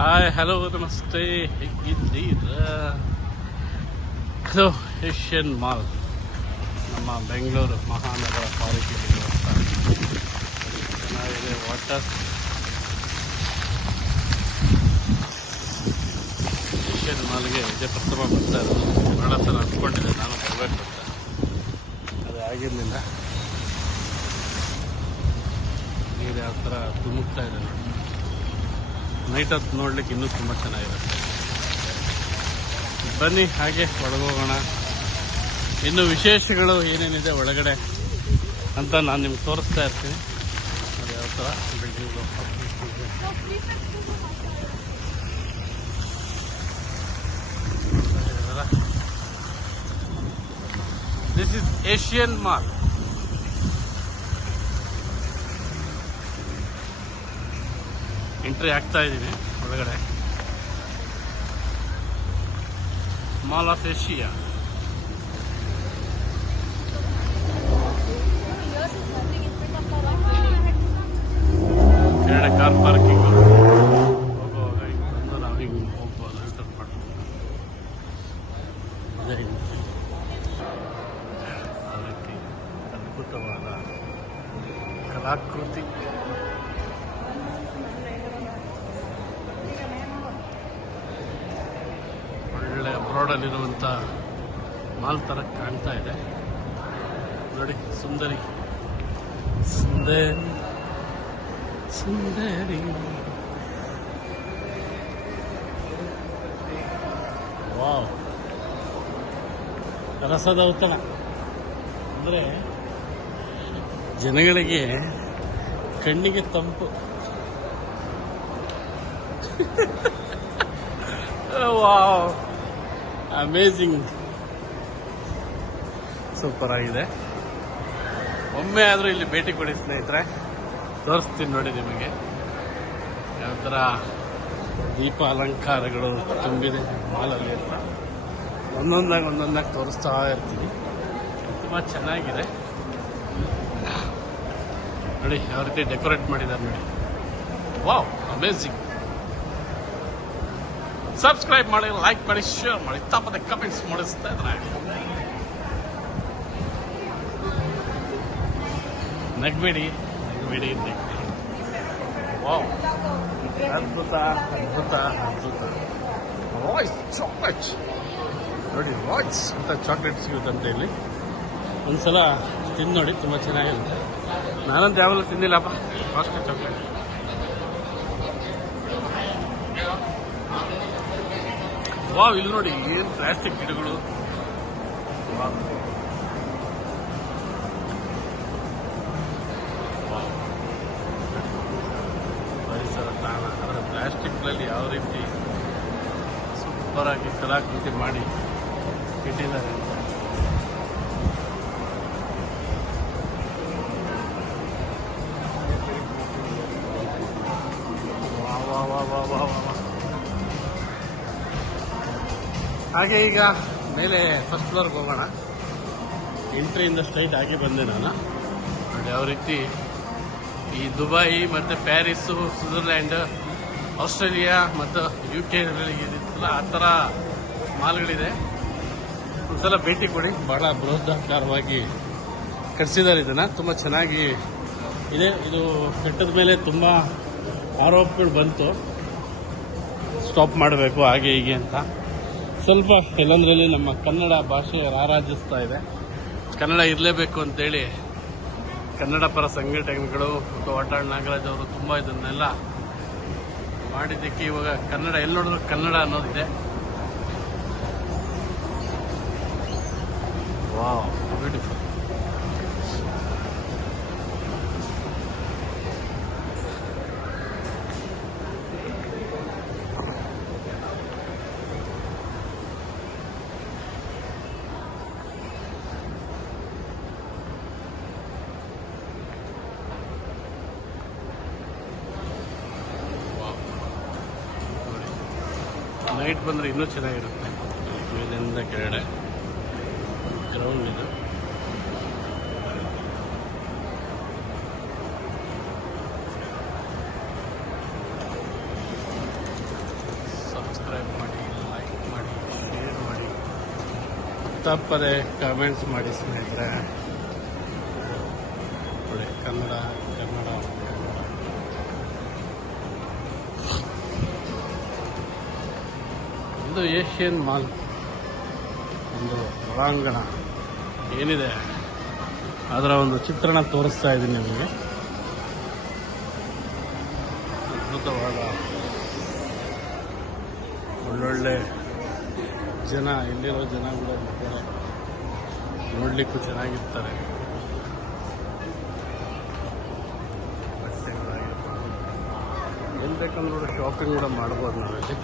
Hi hello ನಮಸ್ತೆ, ಹೇಗಿದ್ದೀರಾ? ಅದು ಏಷ್ಯನ್ ಮಾಲ್, ನಮ್ಮ ಬೆಂಗಳೂರು ಮಹಾನಗರ ಪಾಲಿಕೆ ಚೆನ್ನಾಗಿದೆ. ವಾಟರ್ ಏಷ್ಯನ್ ಮಾಲ್ಗೆ ಇದೇ ಪ್ರಥಮ ಬರ್ತಾ ಇರೋದು. ಭಾಳ ಸಲ ಅಂದ್ಕೊಂಡಿದ್ದೆ ನಾನು ಬರಬೇಕು ಅಂತ, ಅದು ಆಗಿರಲಿಲ್ಲ. ನೀರು ಯಾವ ಥರ ಧುಮುಕ್ತಾ ಇದೆ ನೋಡಿ. ನೈಟ್ ಹೊತ್ತು ನೋಡ್ಲಿಕ್ಕೆ ಇನ್ನೂ ತುಂಬ ಚೆನ್ನಾಗಿರುತ್ತೆ. ಬನ್ನಿ ಹಾಗೆ ಒಳಗೋಗೋಣ. ಇನ್ನು ವಿಶೇಷಗಳು ಏನೇನಿದೆ ಒಳಗಡೆ ಅಂತ ನಾನು ನಿಮ್ಗೆ ತೋರಿಸ್ತಾ ಇರ್ತೀನಿ. ಅದು ಯಾವ ಥರ building. This is Asian mall. Entry ಆಗ್ತಾ ಇದ್ದೀನಿ ಒಳಗಡೆ. Mall of Asia. ಕೆಳಗಡೆ ಕಾರ್ ಪಾರ್ಕಿಂಗ್. ಹೋಗುವಾಗ ಹಿಂಗೆ ಬಂದು ನಾವು ಹಿಂಗೆ ಹೋಗ್ಬೋದು, ಎಂಟರ್ ಮಾಡ್ಬೋದು. ಅದಕ್ಕೆ ಅದ್ಭುತವಾದ ಕಲಾಕೃತಿ. ಒಳ್ಳೆ ಅಬ್ರಾಡಲ್ಲಿರುವಂಥ ಮಾಲ್ ಥರ ಕಾಣ್ತಾ ಇದೆ ನೋಡಿ. ಸುಂದರಿ ಸುಂದರಿ ಸುಂದರಿ. ವಾವ್, ರಸದ ಔತಣ ಅಂದರೆ ಜನಗಳಿಗೆ ಕಣ್ಣಿಗೆ ತಂಪು. ವಾವ್, ಅಮೇಝಿಂಗ್, ಸೂಪರ್ ಆಗಿದೆ. ಒಮ್ಮೆ ಆದರೂ ಇಲ್ಲಿ ಭೇಟಿ ಕೊಡಿ ಸ್ನೇಹಿತರೆ, ತೋರಿಸ್ತೀನಿ ನೋಡಿ ನಿಮಗೆ ಯಾವ ಥರ ದೀಪ ಅಲಂಕಾರಗಳು ತುಂಬಿದೆ ಮಾಲಲ್ಲಿ ಅಂತ. ಒಂದೊಂದಾಗಿ ತೋರಿಸ್ತಾ ಇರ್ತೀನಿ. ತುಂಬ ಚೆನ್ನಾಗಿದೆ ನೋಡಿ, ಯಾವ ರೀತಿ ಡೆಕೋರೇಟ್ ಮಾಡಿದ್ದಾರೆ ನೋಡಿ. Wow, amazing. ಸಬ್ಸ್ಕ್ರೈಬ್ ಮಾಡಿ, ಲೈಕ್ ಮಾಡಿ, ಶೇರ್ ಮಾಡಿ, ತಪ್ಪದೆ ಕಮೆಂಟ್ಸ್ ಮಾಡಿಸ್ತಾ ಇದ್ರೆ. ನಗ್ಬೇಡಿ. ವಾವ್, ಅದ್ಭುತ ಅದ್ಭುತ ಅದ್ಭುತ. ರಾಯ್ಸ್ ಚಾಕ್ಲೇಟ್ ನೋಡಿ, ರಾಯ್ಸ್ ಅಂತ ಚಾಕ್ಲೇಟ್ ಸಿಗುತ್ತಂತೆ ಇಲ್ಲಿ. ಒಂದ್ಸಲ ತಿಂದು ನೋಡಿ, ತುಂಬ ಚೆನ್ನಾಗಿರುತ್ತೆ. ನಾನಂತ ಯಾವಾಗಲೂ ತಿಂದಿಲ್ಲಪ್ಪ ಕಾಸ್ಟ್ಲಿ ಚಾಕ್ಲೇಟ್. ವಾವ್, ಇಲ್ಲಿ ನೋಡಿ ಏನು ಪ್ಲಾಸ್ಟಿಕ್ ಗಿಡಗಳು. ಪರಿಸರ ತಾಣ. ಆದರೆ ಪ್ಲಾಸ್ಟಿಕ್ನಲ್ಲಿ ಯಾವ ರೀತಿ ಸೂಪರಾಗಿ ಕಲಾಕೃತಿ ಮಾಡಿ ಇಟ್ಟಿದ್ದಾರೆ ಅಂತ. ಹಾಗೆ ಈಗ ಮೇಲೆ ಫಸ್ಟ್ ಫ್ಲೋರ್ಗೆ ಹೋಗೋಣ. ಎಂಟ್ರಿಯಿಂದ ಸ್ಟ್ರೈಟ್ ಆಗಿ ಬಂದೆ ನಾನು ನೋಡಿ. ಯಾವ ರೀತಿ ಈ ದುಬೈ ಮತ್ತು ಪ್ಯಾರಿಸ್ಸು, ಸ್ವಿಟ್ಜರ್ಲ್ಯಾಂಡ್, ಆಸ್ಟ್ರೇಲಿಯಾ ಮತ್ತು UK ಇದಿತ್ತಲ್ಲ, ಆ ಥರ ಮಾಲ್ಗಳಿದೆ. ಒಂದ್ಸಲ ಭೇಟಿ ಕೊಡಿ. ಭಾಳ ಬೃಹದಾಕಾರವಾಗಿ ಕಟ್ಟಿಸಿದ್ದಾರೆ ಇದನ್ನು, ತುಂಬ ಚೆನ್ನಾಗಿ ಇದೆ. ಇದು ಕಟ್ಟದ ಮೇಲೆ ತುಂಬ ಆರೋಪಗಳು ಬಂತು, ಸ್ಟಾಪ್ ಮಾಡಬೇಕು ಹಾಗೆ ಹೀಗೆ ಅಂತ. ಸ್ವಲ್ಪ ಎಲ್ಲಂದ್ರಲ್ಲಿ ನಮ್ಮ ಕನ್ನಡ ಭಾಷೆ ರಾರಾಜಿಸ್ತಾ ಇದೆ. ಕನ್ನಡ ಇರಲೇಬೇಕು ಅಂತೇಳಿ ಕನ್ನಡ ಪರ ಸಂಘಟನೆಗಳು ಮತ್ತು ವಾಟಾಳ್ ನಾಗರಾಜ್ ಅವರು ತುಂಬ ಇದನ್ನೆಲ್ಲ ಮಾಡಿದ್ದಕ್ಕೆ ಇವಾಗ ಕನ್ನಡ ಎಲ್ಲಿ ನೋಡಿದ್ರು ಕನ್ನಡ ಅನ್ನೋದಿದೆ. Wow, beautiful. ನೈಟ್ ಬಂದರೆ ಇನ್ನೂ ಚೆನ್ನಾಗಿರುತ್ತೆ. ಮೇಲಿಂದ ಕೆಳಗಡೆ ಗ್ರೌಂಡ್ ಇದು. ತಪ್ಪದೆ ಕಮೆಂಟ್ಸ್ ಮಾಡಿ ಸ್ನೇಹಿತರೆ. ನೋಡಿ ಕನ್ನಡ ಕನ್ನಡ ಕನ್ನಡ. ಇದು ಏಷ್ಯನ್ ಮಾಲ್ ಒಂದು ಒಳಾಂಗಣ ಏನಿದೆ ಅದರ ಒಂದು ಚಿತ್ರಣ ತೋರಿಸ್ತಾ ಇದ್ದೀನಿ ನಿಮಗೆ. ಅದ್ಭುತವಾದ ಒಳ್ಳೊಳ್ಳೆ ಜನ, ಇಲ್ಲಿರೋ ಜನ ಕೂಡ ನೋಡ್ಲಿಕ್ಕೂ ಚೆನ್ನಾಗಿರ್ತಾರೆ. ಬಟ್ಟೆಗಳಾಗಿರ್ಬೋದು, ಎಲ್ಲಿ ಬೇಕಂದ್ರೆ ಶಾಪಿಂಗ್ ಕೂಡ ಮಾಡ್ಬೋದು ನಾವಿಲ್ಲಿ.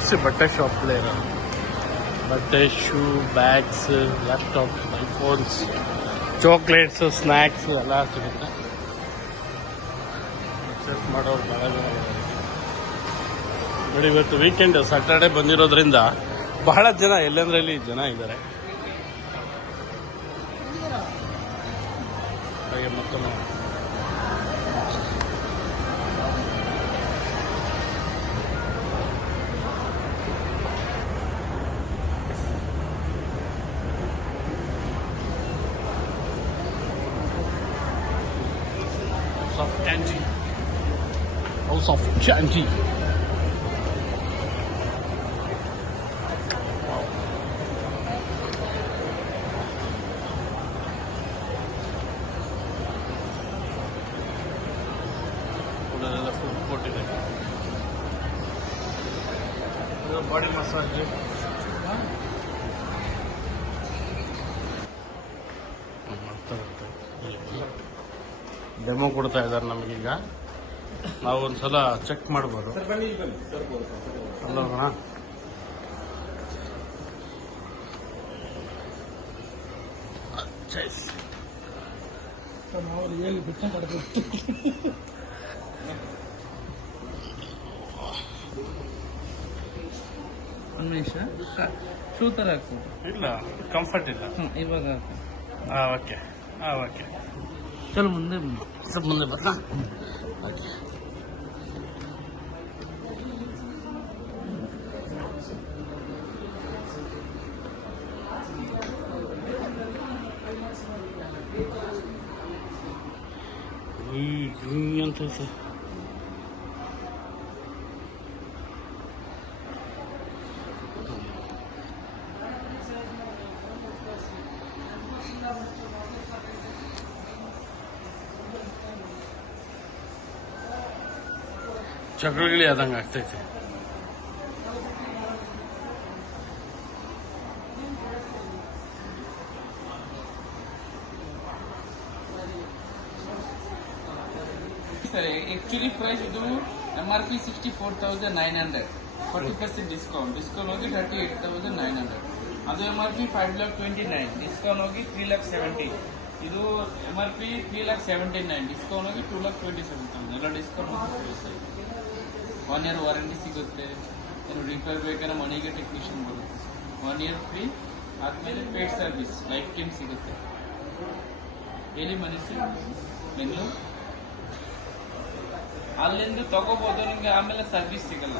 ಜಾಸ್ತಿ ಬಟ್ಟೆ ಶಾಪ್ಗಳೇ ಇರೋದು. ಬಟ್ಟೆ, shoe, bags, laptops, iPhones, chocolates, snacks ಎಲ್ಲ ಸಿಗುತ್ತೆ. ಪರ್ಚೇಸ್ ಮಾಡೋರು ಭಾಳ ಜನ ಇದ್ದಾರೆ. ನೋಡಿ ಇವತ್ತು ವೀಕೆಂಡ್ ಸ್ಯಾಟರ್ಡೆ ಬಂದಿರೋದ್ರಿಂದ ಬಹಳ ಜನ ಎಲ್ಲಂದ್ರಲ್ಲಿ ಜನ ಇದ್ದಾರೆ. ಹಾಗೆ ಮತ್ತೊಮ್ಮೆ of Changi. House of Changi. Wow. Another food court ಇದೆ. ಇದು ಬಾಡಿ ಮಸಾಜ್. ಡೆಮೋ ಕೊಡ್ತಾ ಇದ್ದಾರೆ ನಮಗೀಗ. ನಾವು ಒಂದ್ಸಲ ಚೆಕ್ ಮಾಡ್ಬೋದು ಅಲ್ಲೋಣ. ಶೂ ತರ ಹಾಕು. ಇಲ್ಲ, ಕಂಫರ್ಟ್ ಇಲ್ಲ ಇವಾಗ. ಓಕೆ ಓಕೆ, ಚಲೋ ಮುಂದೆ ಸ್ವಲ್ಪ ಮುಂದೆ ಬರ್ತಾ. ಅಂತ ಸರ್ ಚಕ್ರಗಿಳಿ ಆದಂಗೆ ಆಗ್ತೈತೆ. ಸರ್ ಆಕ್ಚುಲಿ ಪ್ರೈಸ್ ಇದು MRP 64,900, 40% ಡಿಸ್ಕೌಂಟ್ ಹೋಗಿ 38,900. ಅದು MRP 5,29,000, ಡಿಸ್ಕೌಂಟ್ ಹೋಗಿ 3,70,000. ಇದು MRP 3,79,000, ಡಿಸ್ಕೌಂಟ್ ಹೋಗಿ 2,27,000. ಎಲ್ಲ ಡಿಸ್ಕೌಂಟ್ ಹೋಗಿ 1 year ವಾರಂಟಿ ಸಿಗುತ್ತೆ. ಏನು ರಿಪೇರ್ ಬೇಕಾದ್ರೆ ಮನೆಗೆ ಟೆಕ್ನಿಷಿಯನ್ ಬರುತ್ತೆ. 1 year ಫ್ರೀ ಆದ್ಮೇಲೆ ಪೇಡ್ ಸರ್ವಿಸ್ ಲೈಫ್ ಟೈಮ್ ಸಿಗುತ್ತೆ. ಎಲ್ಲಿ ಮನಸ್ಸು ಬೆಂಗಳೂರು ಅಲ್ಲಿಂದ ತಗೋಬಹುದು ನಿಮ್ಗೆ, ಆಮೇಲೆ ಸರ್ವಿಸ್ ಸಿಗಲ್ಲ.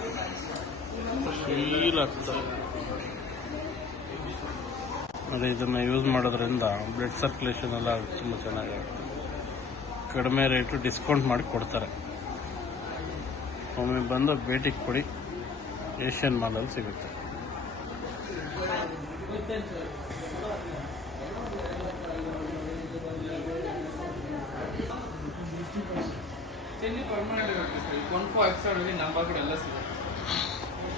ಫೀಲ್ ಆಗ್ತದೆ. ಅದೇ ಇದನ್ನ ಯೂಸ್ ಮಾಡೋದ್ರಿಂದ ಬ್ಲಡ್ ಸರ್ಕ್ಯುಲೇಷನ್ ಎಲ್ಲ ತುಂಬ ಚೆನ್ನಾಗಾಗುತ್ತೆ. ಕಡಿಮೆ ರೇಟು ಡಿಸ್ಕೌಂಟ್ ಮಾಡಿ ಕೊಡ್ತಾರೆ. ಒಮ್ಮೆ ಬಂದು ಭೇಟಿ ಕೊಡಿ, ಏಷ್ಯನ್ ಮಾಲಲ್ಲಿ ಸಿಗುತ್ತೆ. ಚೇಂಜ್ ಪರ್ಮನೆಂಟ್ ಇರುತ್ತೆ ಸರ್. 14 ಎಪಿಸೋಡ್ ನಂಬರ್ ಕೂಡ ಎಲ್ಲ ಸಿಗುತ್ತೆ.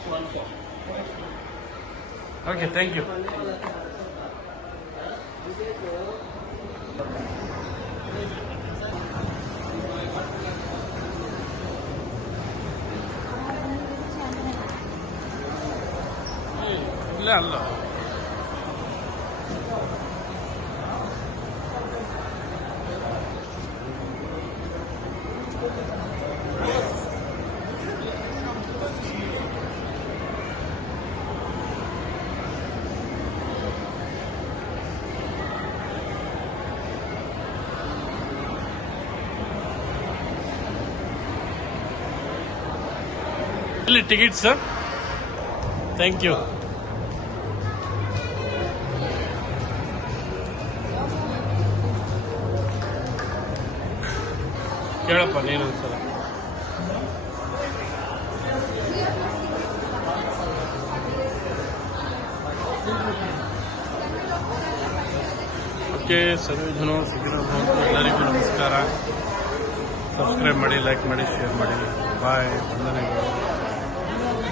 14. Okay, thank you. ಇಲ್ಲ ಅಲ್ಲ, ಇಲ್ಲಿ ಟಿಕೆಟ್ ಸರ್. Thank you. ಕೇಳಪ್ಪ ನೀನು ಒಂದ್ಸಲ. ಓಕೆ, ಸರ್ವೇ ಜನ ಸುಖಿನೋ ಭವಂತು. ಎಲ್ಲರಿಗೂ ನಮಸ್ಕಾರ. ಸಬ್ಸ್ಕ್ರೈಬ್ ಮಾಡಿ, ಲೈಕ್ ಮಾಡಿ, ಶೇರ್ ಮಾಡಿ. ಬಾಯ್, ವಂದನೆಗಳು.